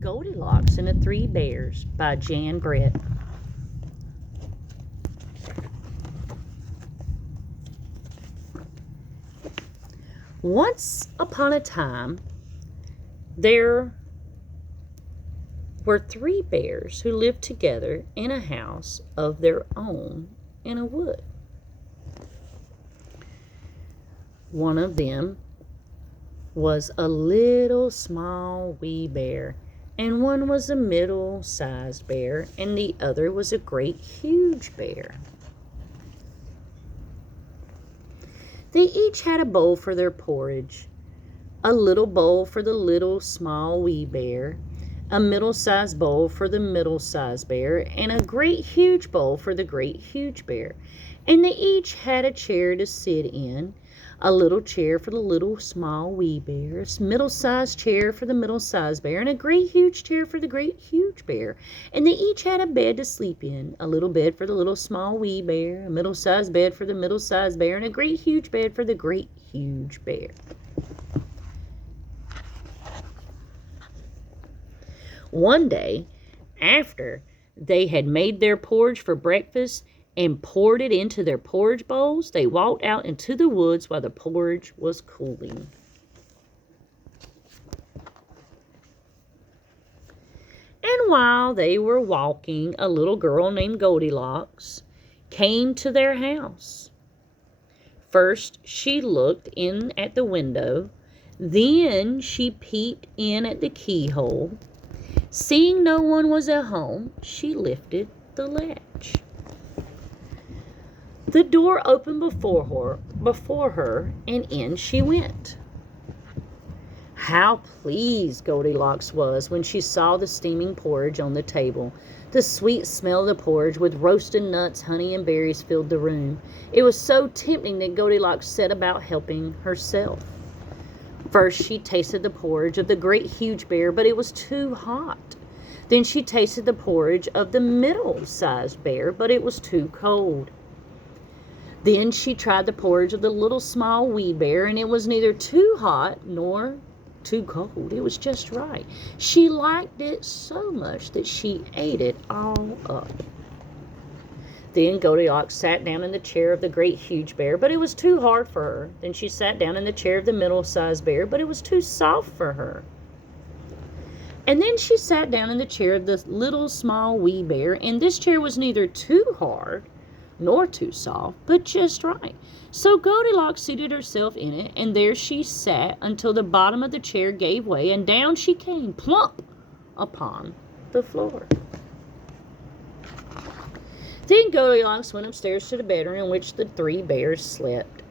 Goldilocks and the Three Bears by Jan Brett. Once upon a time, there were three bears who lived together in a house of their own in a wood. One of them was a little small wee bear, and one was a middle-sized bear, and the other was a great huge bear. They each had a bowl for their porridge, a little bowl for the little small wee bear, a middle-sized bowl for the middle-sized bear, and a great huge bowl for the great huge bear. And they each had a chair to sit in, a little chair for the little small wee bear, a middle-sized chair for the middle-sized bear, and a great huge chair for the great huge bear. And they each had a bed to sleep in, a little bed for the little small wee bear, a middle-sized bed for the middle-sized bear, and a great huge bed for the great huge bear. One day, after they had made their porridge for breakfast and poured it into their porridge bowls, they walked out into the woods while the porridge was cooling. And while they were walking, a little girl named Goldilocks came to their house. First, she looked in at the window. Then she peeped in at the keyhole. Seeing no one was at home, she lifted the latch. The door opened before her, and in she went. How pleased Goldilocks was when she saw the steaming porridge on the table. The sweet smell of the porridge with roasted nuts, honey, and berries filled the room. It was so tempting that Goldilocks set about helping herself. First, she tasted the porridge of the great huge bear, but it was too hot. Then she tasted the porridge of the middle-sized bear, but it was too cold. Then she tried the porridge of the little small wee bear, and it was neither too hot nor too cold. It was just right. She liked it so much that she ate it all up. Then Goldilocks sat down in the chair of the great huge bear, but it was too hard for her. Then she sat down in the chair of the middle-sized bear, but it was too soft for her. And then she sat down in the chair of the little small wee bear, and this chair was neither too hard nor too soft, but just right. So Goldilocks seated herself in it, and there she sat until the bottom of the chair gave way, and down she came, plump upon the floor. Then Goldilocks went upstairs to the bedroom in which the three bears slept.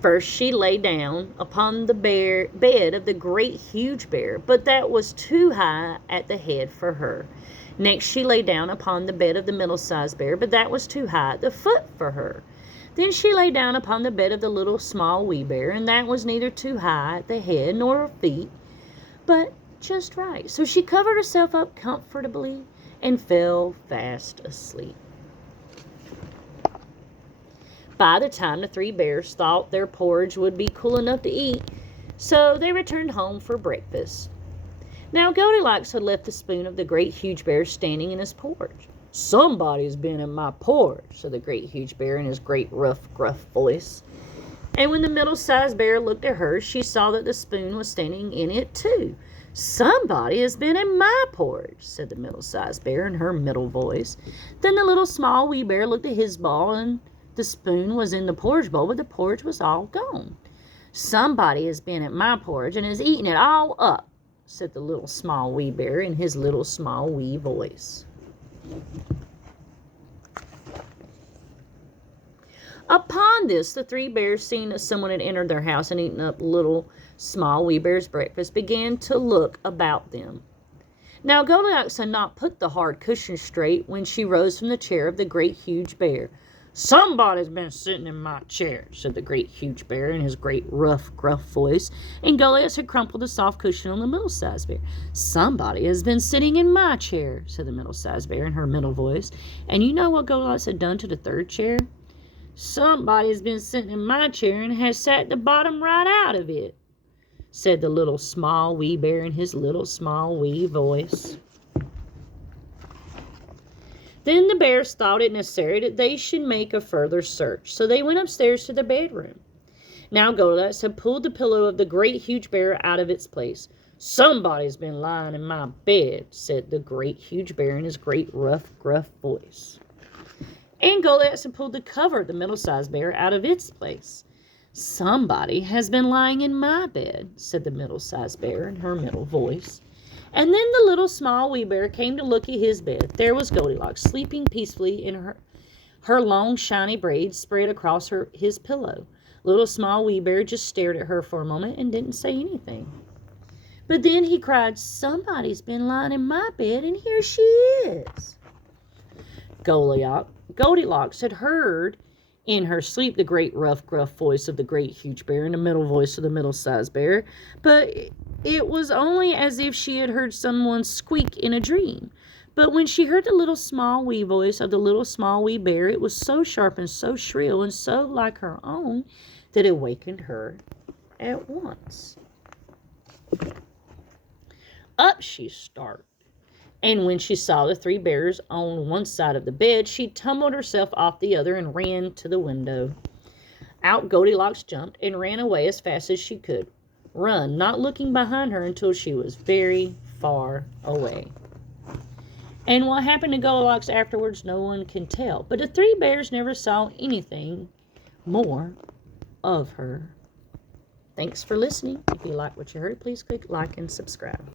First she lay down upon the bed of the great huge bear, but that was too high at the head for her. Next she lay down upon the bed of the middle-sized bear, but that was too high at the foot for her. Then she lay down upon the bed of the little small wee bear, and that was neither too high at the head nor her feet, but just right. So she covered herself up comfortably and fell fast asleep. By the time the three bears thought their porridge would be cool enough to eat, so they returned home for breakfast. Now Goldilocks had left the spoon of the great huge bear standing in his porridge. "Somebody's been in my porridge," said the great huge bear in his great rough, gruff voice. And when the middle-sized bear looked at her, she saw that the spoon was standing in it too. "Somebody has been in my porridge," said the middle-sized bear in her middle voice. Then the little small wee bear looked at his bowl, and the spoon was in the porridge bowl, but the porridge was all gone. "Somebody has been at my porridge and has eaten it all up," said the little small wee bear in his little small wee voice. Upon this, the three bears, seeing that someone had entered their house and eaten up little small wee bear's breakfast, began to look about them. Now Goldilocks had not put the hard cushion straight when she rose from the chair of the great huge bear. "Somebody's been sitting in my chair," said the great huge bear in his great rough, gruff voice, and Goldilocks had crumpled the soft cushion on the middle-sized bear. "Somebody has been sitting in my chair," said the middle-sized bear in her middle voice. And you know what Goldilocks had done to the third chair? "Somebody has been sitting in my chair and has sat the bottom right out of it." said the little small wee bear in his little small wee voice. Then the bears thought it necessary that they should make a further search, so they went upstairs to their bedroom. Now Goldilocks had pulled the pillow of the great huge bear out of its place. "Somebody's been lying in my bed," said the great huge bear in his great rough, gruff voice. And Goldilocks had pulled the cover of the middle-sized bear out of its place. "Somebody has been lying in my bed," said the middle-sized bear in her middle voice. And then the little small wee bear came to look at his bed. There was Goldilocks, sleeping peacefully in her long shiny braids spread across his pillow. Little small wee bear just stared at her for a moment and didn't say anything. But then he cried, "Somebody's been lying in my bed, and here she is." Goldilocks had heard in her sleep the great rough, gruff voice of the great huge bear and the middle voice of the middle-sized bear, but it was only as if she had heard someone squeak in a dream. But when she heard the little small wee voice of the little small wee bear, it was so sharp and so shrill and so like her own that it awakened her at once. Up she started, and when she saw the three bears on one side of the bed, she tumbled herself off the other and ran to the window. Out Goldilocks jumped and ran away as fast as she could run, not looking behind her until she was very far away. And what happened to Goldilocks afterwards, no one can tell. But the three bears never saw anything more of her. Thanks for listening. If you like what you heard, please click like and subscribe.